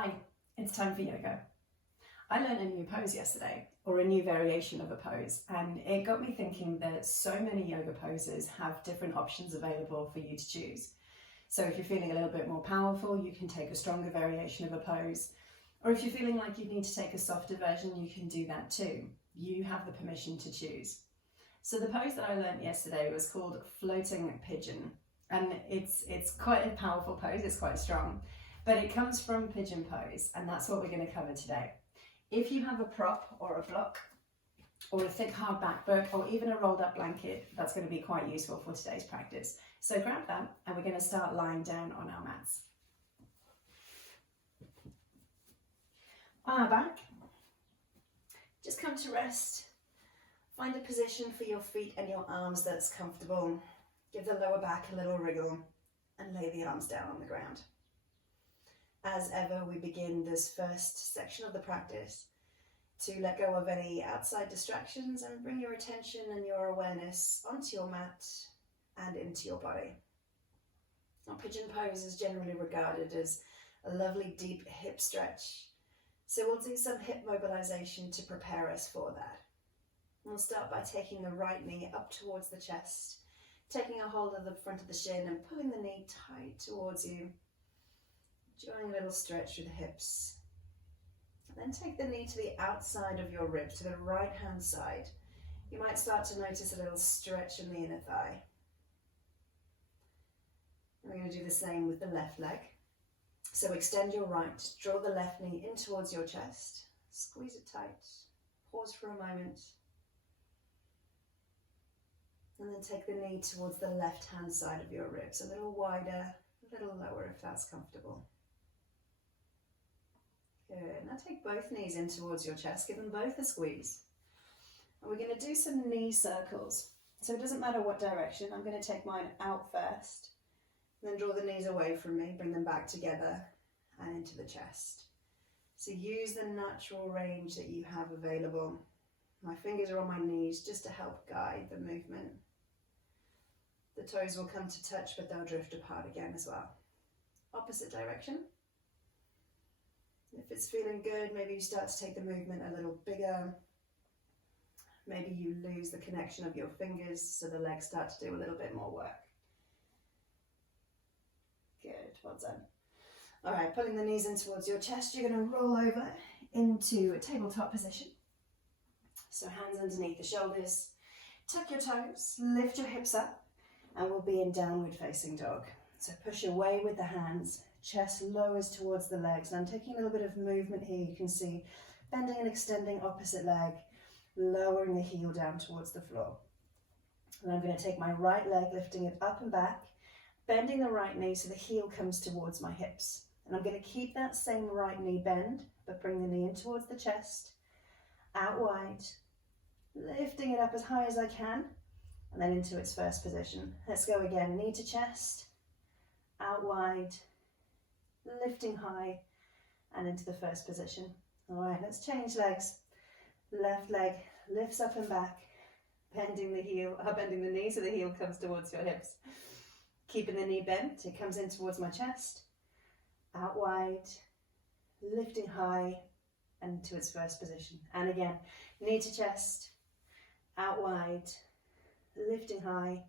Hi, it's time for yoga. I learned a new pose yesterday, or a new variation of a pose, and it got me thinking that so many yoga poses have different options available for you to choose. So if you're feeling a little bit more powerful, you can take a stronger variation of a pose, or if you're feeling like you need to take a softer version, you can do that too. You have the permission to choose. So the pose that I learned yesterday was called Floating Pigeon, and it's quite a powerful pose, it's quite strong. But it comes from Pigeon Pose, and that's what we're going to cover today. If you have a prop or a block or a thick hard back book or even a rolled up blanket, that's going to be quite useful for today's practice. So grab that and we're going to start lying down on our mats. On our back, just come to rest. Find a position for your feet and your arms that's comfortable. Give the lower back a little wriggle and lay the arms down on the ground. As ever, we begin this first section of the practice to let go of any outside distractions and bring your attention and your awareness onto your mat and into your body. Now, Pigeon Pose is generally regarded as a lovely deep hip stretch, so we'll do some hip mobilization to prepare us for that. We'll start by taking the right knee up towards the chest, taking a hold of the front of the shin and pulling the knee tight towards you. Enjoying a little stretch through the hips. Then take the knee to the outside of your rib, to the right hand side. You might start to notice a little stretch in the inner thigh. And we're going to do the same with the left leg. So extend your right, draw the left knee in towards your chest, squeeze it tight, pause for a moment. And then take the knee towards the left hand side of your ribs, a little wider, a little lower if that's comfortable. Good. Now take both knees in towards your chest, give them both a squeeze. And we're going to do some knee circles. So it doesn't matter what direction, I'm going to take mine out first, and then draw the knees away from me, bring them back together and into the chest. So use the natural range that you have available. My fingers are on my knees just to help guide the movement. The toes will come to touch, but they'll drift apart again as well. Opposite direction. If it's feeling good, maybe you start to take the movement a little bigger. Maybe you lose the connection of your fingers, so the legs start to do a little bit more work. Good, well done. All right, pulling the knees in towards your chest, you're going to roll over into a tabletop position. So hands underneath the shoulders, tuck your toes, lift your hips up, and we'll be in downward facing dog. So push away with the hands. Chest lowers towards the legs, and I'm taking a little bit of movement here. You can see bending and extending opposite leg, lowering the heel down towards the floor. And I'm going to take my right leg, lifting it up and back, bending the right knee so the heel comes towards my hips. And I'm going to keep that same right knee bend, but bring the knee in towards the chest, out wide, lifting it up as high as I can, and then into its first position. Let's go again, knee to chest, out wide, lifting high and into the first position. All right, let's change legs. Left leg lifts up and back, bending the knee so the heel comes towards your hips. Keeping the knee bent, it comes in towards my chest, out wide, lifting high and into its first position. And again, knee to chest, out wide, lifting high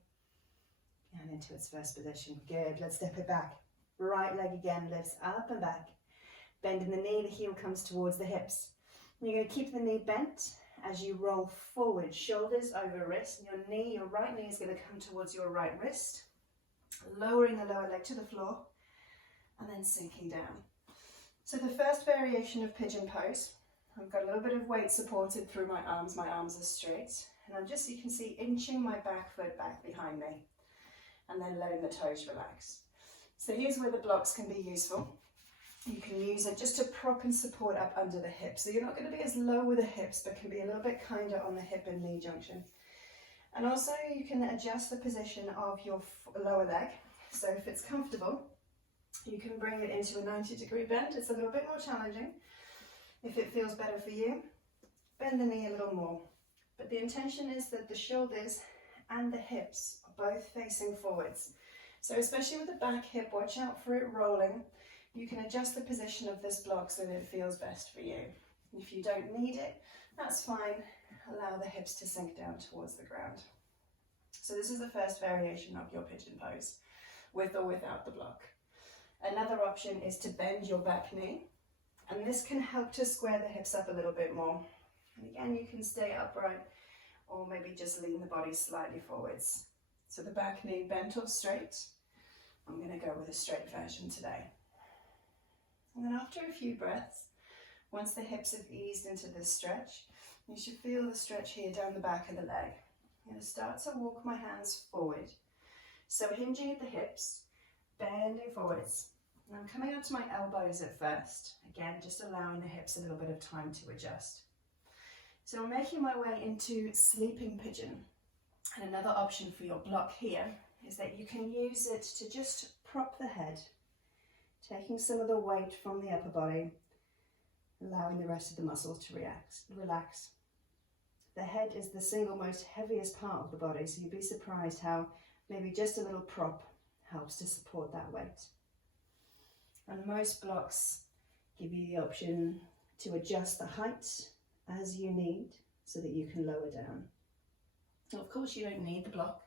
and into its first position. Good, let's step it back. Right leg again lifts up and back. Bending the knee, the heel comes towards the hips. You're going to keep the knee bent as you roll forward, shoulders over wrist. Your right knee is going to come towards your right wrist, lowering the lower leg to the floor, and then sinking down. So the first variation of Pigeon Pose, I've got a little bit of weight supported through my arms are straight, and I'm just, you can see, inching my back foot back behind me, and then letting the toes relax. So here's where the blocks can be useful. You can use it just to prop and support up under the hips. So you're not going to be as low with the hips, but can be a little bit kinder on the hip and knee junction. And also you can adjust the position of your lower leg. So if it's comfortable, you can bring it into a 90-degree bend. It's a little bit more challenging. If it feels better for you, bend the knee a little more. But the intention is that the shoulders and the hips are both facing forwards. So especially with the back hip, watch out for it rolling. You can adjust the position of this block so that it feels best for you. If you don't need it, that's fine. Allow the hips to sink down towards the ground. So this is the first variation of your pigeon pose, with or without the block. Another option is to bend your back knee, and this can help to square the hips up a little bit more. And again, you can stay upright or maybe just lean the body slightly forwards. So the back knee bent or straight. I'm going to go with a straight version today. And then after a few breaths, once the hips have eased into this stretch, you should feel the stretch here down the back of the leg. I'm going to start to walk my hands forward. So hinging at the hips, bending forwards. And I'm coming up to my elbows at first. Again, just allowing the hips a little bit of time to adjust. So I'm making my way into sleeping pigeon. And another option for your block here is that you can use it to just prop the head, taking some of the weight from the upper body, allowing the rest of the muscles to relax. The head is the single most heaviest part of the body, so you'd be surprised how maybe just a little prop helps to support that weight. And most blocks give you the option to adjust the height as you need so that you can lower down. Now, of course, you don't need the block.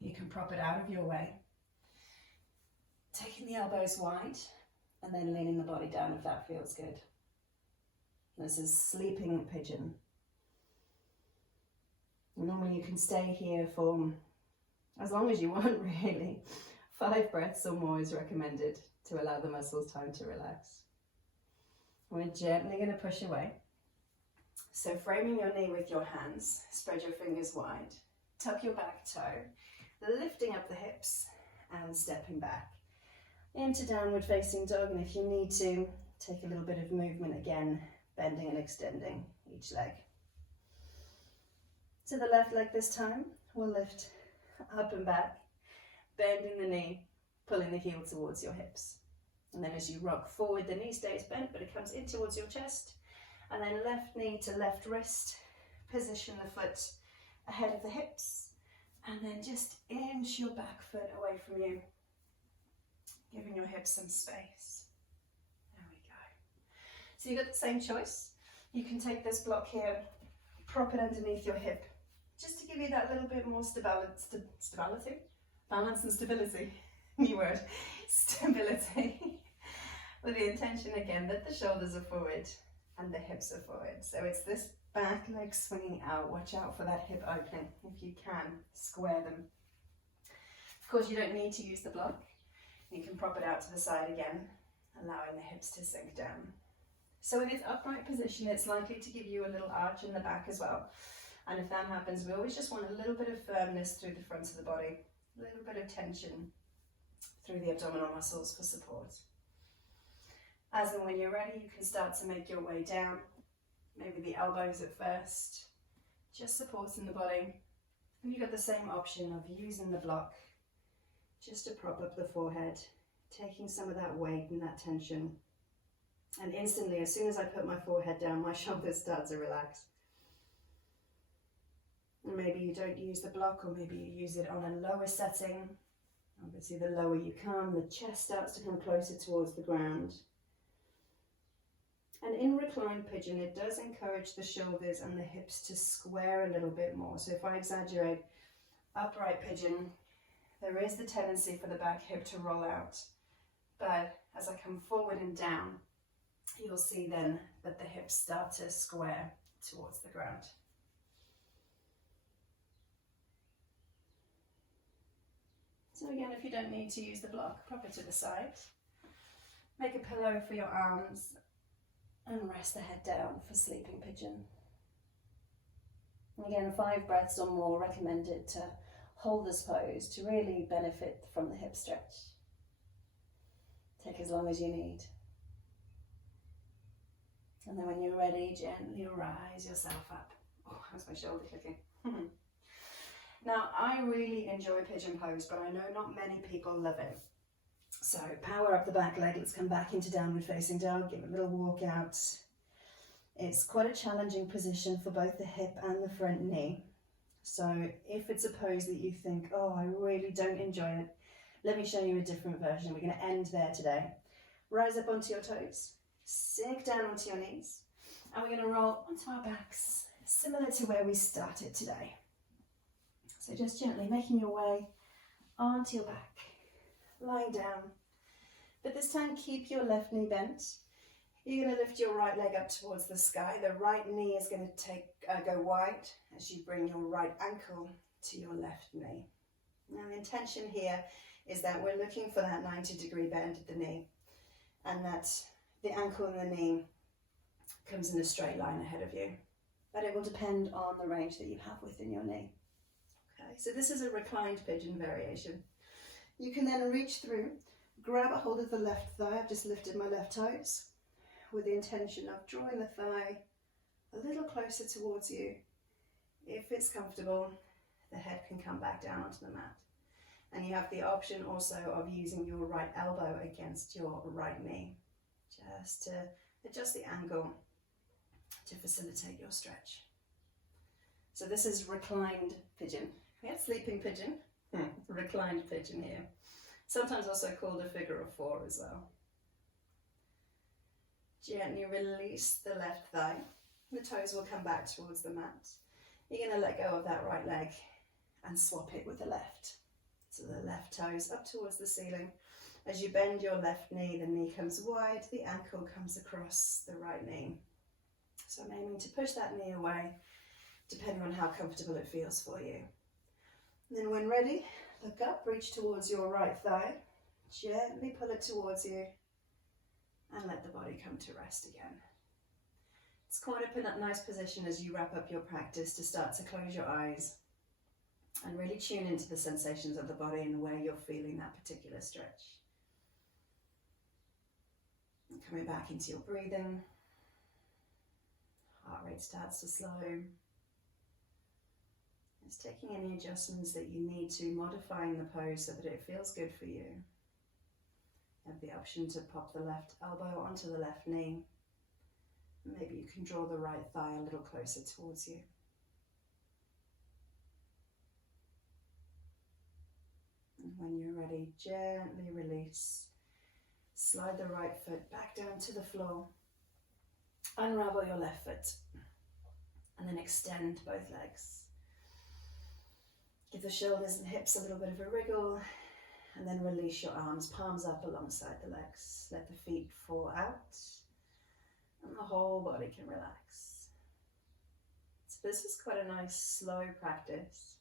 You can prop it out of your way, taking the elbows wide and then leaning the body down if that feels good. This is sleeping pigeon. Normally you can stay here for as long as you want, really. 5 breaths or more is recommended to allow the muscles time to relax. We're gently going to push away. So framing your knee with your hands, spread your fingers wide, tuck your back toe, lifting up the hips and stepping back into downward facing dog. And if you need to, take a little bit of movement again, bending and extending each leg. To the left leg this time, we'll lift up and back, bending the knee, pulling the heel towards your hips. And then as you rock forward, the knee stays bent, but it comes in towards your chest. And then left knee to left wrist, position the foot ahead of the hips, and then just inch your back foot away from you, giving your hips some space. There we go. So you've got the same choice. You can take this block here, prop it underneath your hip, just to give you that little bit more stability, balance and stability, new word, stability, with the intention again that the shoulders are forward and the hips are forward. So it's this back leg swinging out. Watch out for that hip opening. If you can, square them. Of course, you don't need to use the block. You can prop it out to the side again, allowing the hips to sink down. So in its upright position, it's likely to give you a little arch in the back as well. And if that happens, we always just want a little bit of firmness through the front of the body, a little bit of tension through the abdominal muscles for support. As and when you're ready, you can start to make your way down, maybe the elbows at first, just supporting the body. And you've got the same option of using the block just to prop up the forehead, taking some of that weight and that tension. And instantly, as soon as I put my forehead down, my shoulders start to relax. And maybe you don't use the block, or maybe you use it on a lower setting. Obviously, the lower you come, the chest starts to come closer towards the ground. And in reclined pigeon, it does encourage the shoulders and the hips to square a little bit more. So if I exaggerate upright pigeon, there is the tendency for the back hip to roll out. But as I come forward and down, you'll see then that the hips start to square towards the ground. So again, if you don't need to use the block, prop it to the side. Make a pillow for your arms and rest the head down for sleeping pigeon. Again, 5 breaths or more recommended to hold this pose to really benefit from the hip stretch. Take as long as you need. And then when you're ready, gently rise yourself up. Oh, how's my shoulder clicking? Now, I really enjoy pigeon pose, but I know not many people love it. So power up the back leg. Let's come back into downward facing dog. Give a little walk out. It's quite a challenging position for both the hip and the front knee. So if it's a pose that you think, oh, I really don't enjoy it, let me show you a different version. We're going to end there today. Rise up onto your toes, sink down onto your knees, and we're going to roll onto our backs, similar to where we started today. So just gently making your way onto your back, lying down, but this time keep your left knee bent. You're going to lift your right leg up towards the sky. The right knee is going to go wide as you bring your right ankle to your left knee. Now the intention here is that we're looking for that 90-degree bend at the knee, and that the ankle and the knee comes in a straight line ahead of you. But it will depend on the range that you have within your knee. Okay, so this is a reclined pigeon variation. You can then reach through, grab a hold of the left thigh. I've just lifted my left toes with the intention of drawing the thigh a little closer towards you. If it's comfortable, the head can come back down onto the mat. And you have the option also of using your right elbow against your right knee, just to adjust the angle to facilitate your stretch. So this is reclined pigeon. We had sleeping pigeon, reclined pigeon here. Sometimes also called a figure of 4 as well. Gently release the left thigh. The toes will come back towards the mat. You're going to let go of that right leg and swap it with the left. So the left toes up towards the ceiling. As you bend your left knee, the knee comes wide, the ankle comes across the right knee. So I'm aiming to push that knee away, depending on how comfortable it feels for you. And then when ready, look up, reach towards your right thigh, gently pull it towards you, and let the body come to rest again. It's quite a nice position as you wrap up your practice to start to close your eyes and really tune into the sensations of the body and where you're feeling that particular stretch. And coming back into your breathing, heart rate starts to slow. Just taking any adjustments that you need to, modifying the pose so that it feels good for you. You have the option to pop the left elbow onto the left knee. Maybe you can draw the right thigh a little closer towards you. And when you're ready, gently release. Slide the right foot back down to the floor. Unravel your left foot. And then extend both legs. Give the shoulders and hips a little bit of a wriggle. And then release your arms, palms up alongside the legs. Let the feet fall out. And the whole body can relax. So this is quite a nice slow practice.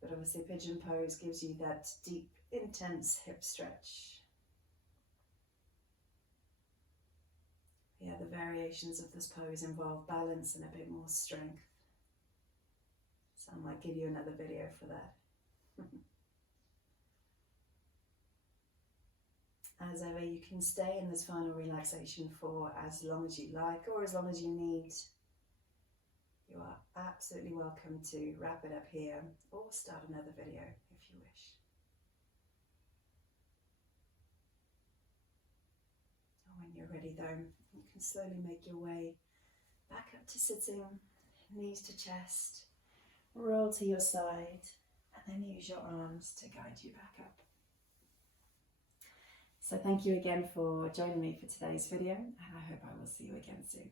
But obviously pigeon pose gives you that deep, intense hip stretch. Yeah, the variations of this pose involve balance and a bit more strength. So I might give you another video for that. As ever, you can stay in this final relaxation for as long as you like or as long as you need. You are absolutely welcome to wrap it up here or start another video if you wish. When you're ready though, you can slowly make your way back up to sitting, knees to chest, roll to your side, and then use your arms to guide you back up. So thank you again for joining me for today's video, and I hope I will see you again soon.